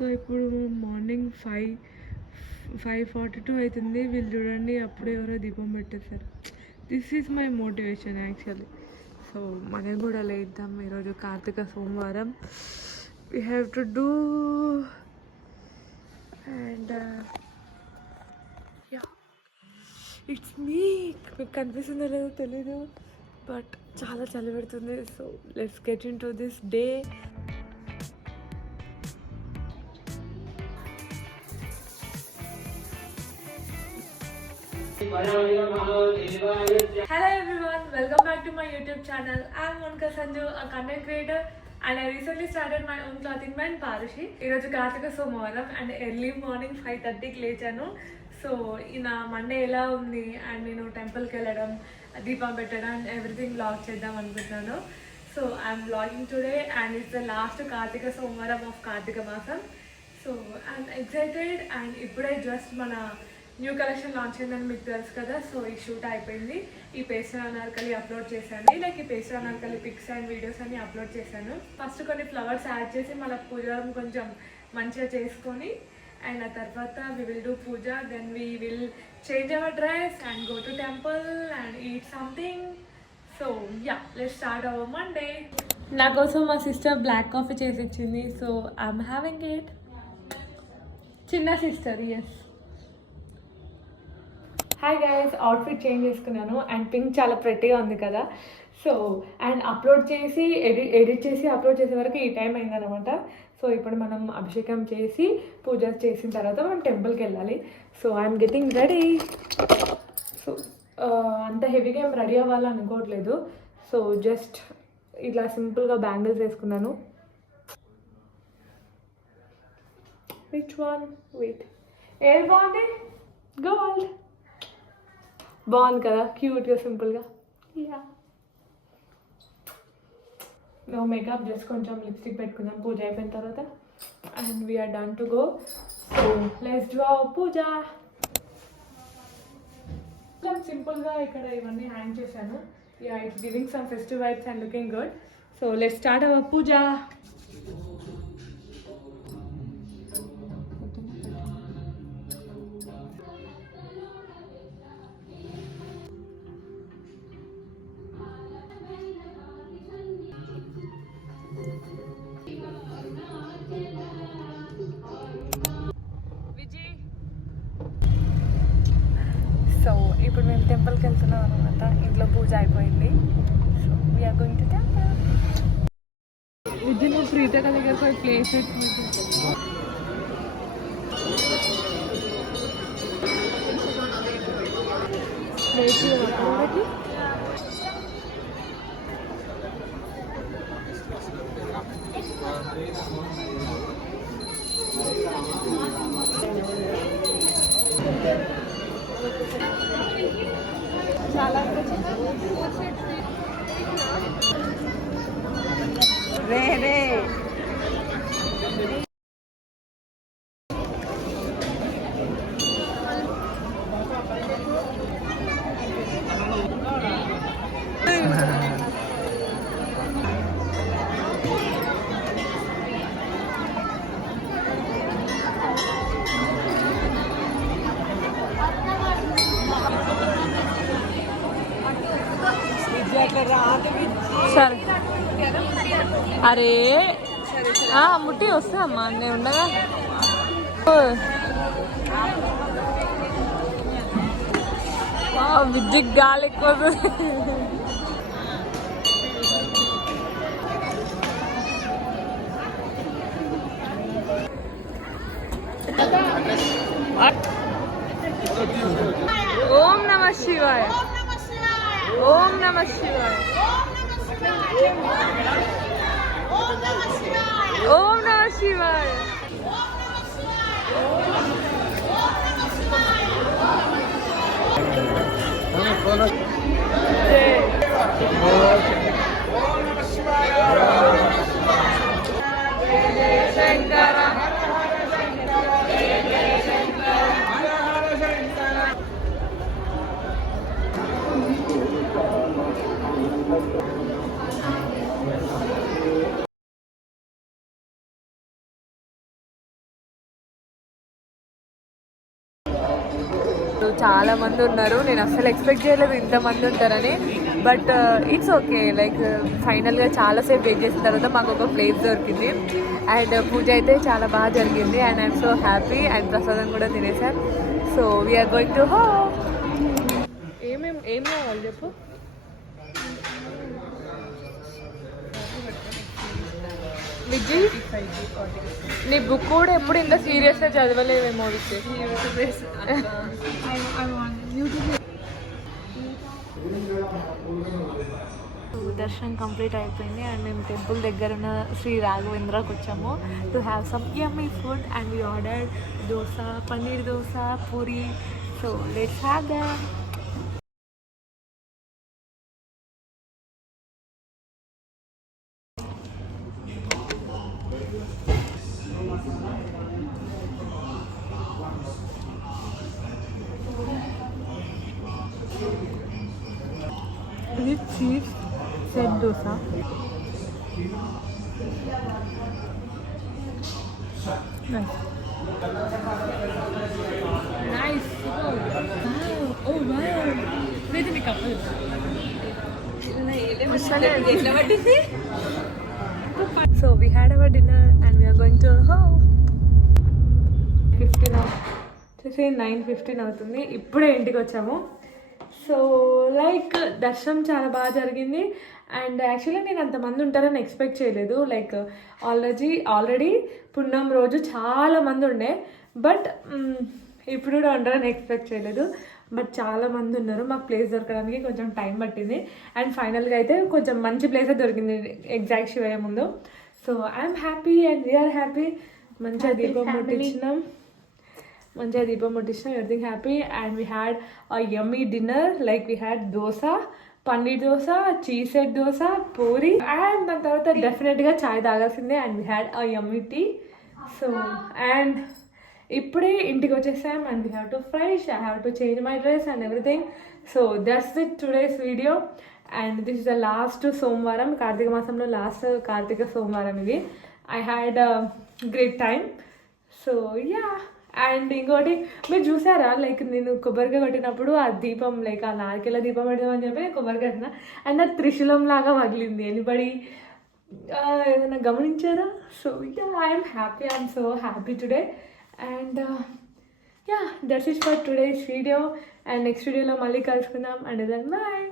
సో ఇప్పుడు మార్నింగ్ 5:42 అవుతుంది. వీళ్ళు చూడండి అప్పుడే ఎవరో దీపం పెట్టేశారు. This is my motivation actually. So మనం కూడా లేద్దాం. ఈరోజు కార్తీక సోమవారం. We have to do and yeah it's me. మీకు కనిపిస్తుందో లేదో తెలీదు, బట్ చాలా చలి పెడుతుంది. So let's get in to this day. Hello everyone, welcome back to my YouTube channel. I am Monika Sanju, a content creator, and I recently started my own clothing brand Parushi. ఈరోజు కార్తీక సోమవారం and early morning 5:30కి లేచాను. సో నా మండే ఎలా ఉంది అండ్ నేను టెంపుల్కి వెళ్ళడం, దీపం పెట్టడం అండ్ ఎవ్రీథింగ్ బ్లాగ్ చేద్దాం అనుకుంటున్నాను. So I'm blogging today and it's the last Kartika Somavaram of Kartika masam. So I'm excited. And ఇప్పుడే జస్ట్ మన న్యూ కలెక్షన్ లాంచ్ అయిందని మీకు తెలుసు కదా. సో ఈ షూట్ అయిపోయింది. ఈ పేస్టర్ అనార్కలి అప్లోడ్ చేశాను. లైక్ ఈ pastel anarkali pics and videos అన్ని అప్లోడ్ చేశాను. ఫస్ట్ కొన్ని ఫ్లవర్స్ యాడ్ చేసి మళ్ళీ పూజ కొంచెం మంచిగా చేసుకొని అండ్ ఆ తర్వాత we will do puja. Then we will change our dress and go to temple and eat something. So yeah, let's start our Monday. నా కోసం మా సిస్టర్ బ్లాక్ కాఫీ చేసి ఇచ్చింది. So I'm having it. చిన్న sister, yes. Hi guys, outfit change చేసుకున్నాను and pink చాలా ప్రెట్టీగా ఉంది కదా. సో అండ్ అప్లోడ్ చేసి ఎడిట్ చేసి అప్లోడ్ చేసే వరకు ఈ టైం అయిందనమాట. సో ఇప్పుడు మనం అభిషేకం చేసి పూజ చేసిన తర్వాత మనం టెంపుల్కి వెళ్ళాలి. So I'm getting ready. So అంత హెవీగా ఏం రెడీ అవ్వాలని అనుకోవట్లేదు. సో జస్ట్ ఇట్లా సింపుల్గా బ్యాంగిల్స్ వేసుకున్నాను. Which one? వెయిట్, ఏది బాగుంది? గోల్డ్ బాగుంది కదా, క్యూట్గా సింపుల్గా. యా, నో మేకప్, జస్ట్ కొంచెం లిప్స్టిక్ పెట్టుకుందాం పూజ అయిపోయిన తర్వాత. And we're done to go. So let's do our puja. కొంచెం సింపుల్గా ఇక్కడ ఇవన్నీ హ్యాంగ్ చేశాను. Yeah, it's giving some festive vibes and looking good. So let's start our puja. So ఇప్పుడు మేము టెంపుల్కి వెళ్తున్నాం అనమాట. ఇంట్లో పూజ అయిపోయింది. So we're going to temple. Vidya Preetha దగ్గర పోయి ప్లేస్ చాలా రే రే సరే. అరే ముట్టి వస్తా అమ్మా, నేను ఉండగా. విద్యుత్ గాలి ఎక్కువ. ఓం నమః శివాయ. ఓం నమః శివాయ. ఓం నమః శివాయ. శంకర చాలా మంది ఉన్నారు. నేను అస్సలు ఎక్స్పెక్ట్ చేయలేదు ఇంతమంది ఉంటారని. But it's okay. లైక్ ఫైనల్గా చాలాసేపు వెయిట్ చేసిన తర్వాత మాకు ఒక ప్లేస్ దొరికింది. అండ్ పూజ అయితే చాలా బాగా జరిగింది. And I'm so happy. And ప్రసాదం కూడా తినేసాం. So we're going to home. ఏం కావాలి చెప్పు. విజయ్, నీ బుక్ కూడా ఎప్పుడు ఇంత సీరియస్గా చదవలేవేమో విజయ్. దర్శనం కంప్లీట్ అయిపోయింది అండ్ మేము టెంపుల్ దగ్గర ఉన్న శ్రీ రాఘవేంద్రకి వచ్చాము to have some yummy food. And we ordered dosa, పన్నీర్ దోశ, puri. So let's have that. With cheese, set dosa. Nice. Nice. Oh wow. Oh wow. Wait a couple. So we had our dinner and we are going to home. 9:15 అవుతుంది. ఇప్పుడే ఇంటికి వచ్చాము. So like దర్శనం చాలా బాగా జరిగింది. And actually నేను అంతమంది ఉంటారని ఎక్స్పెక్ట్ చేయలేదు. లైక్ ఆల్రెడీ పున్నం రోజు చాలా మంది ఉండే. బట్ ఇప్పుడు కూడా ఉంటారని ఎక్స్పెక్ట్ చేయలేదు. బట్ చాలా మంది ఉన్నారు. మాకు ప్లేస్ దొరకడానికి కొంచెం టైం పట్టింది. అండ్ ఫైనల్గా అయితే కొంచెం మంచి ప్లేసే దొరికింది ఎగ్జాక్ట్ శివయ్య ముందు. So I'm happy and we are happy. మంచిగా దీపం ముట్టించినాం. Everything happy. And we had a yummy dinner. Like we had dosa, paneer dosa, cheese set dosa, puri, and దాని తర్వాత డెఫినెట్గా చాయ్ తాగాల్సిందే. And we had a yummy tea. So and ఇప్పుడే ఇంటికి వచ్చేసాం. And we have to fresh. I have to change my dress and everything. So that's it today's video. And this is the last సోమవారం, కార్తీక మాసంలో లాస్ట్ కార్తీక సోమవారం ఇది. I had a great time. So yeah. And ఇంకోటి మీరు చూసారా, లైక్ నేను కొబ్బరికాయ కొట్టినప్పుడు ఆ దీపం లైక్ ఆ నారికెళ్ళ దీపం పెడదామని చెప్పి కొబ్బరికాయ కట్టిన అండ్ అది త్రిశూలం లాగా పగిలింది. ఎనీబడి ఏదైనా గమనించారా? So yeah, I'm happy. I'm so happy today. And yeah, that's it for today's video. And next వీడియోలో మళ్ళీ కలుసుకుందాం. And then bye.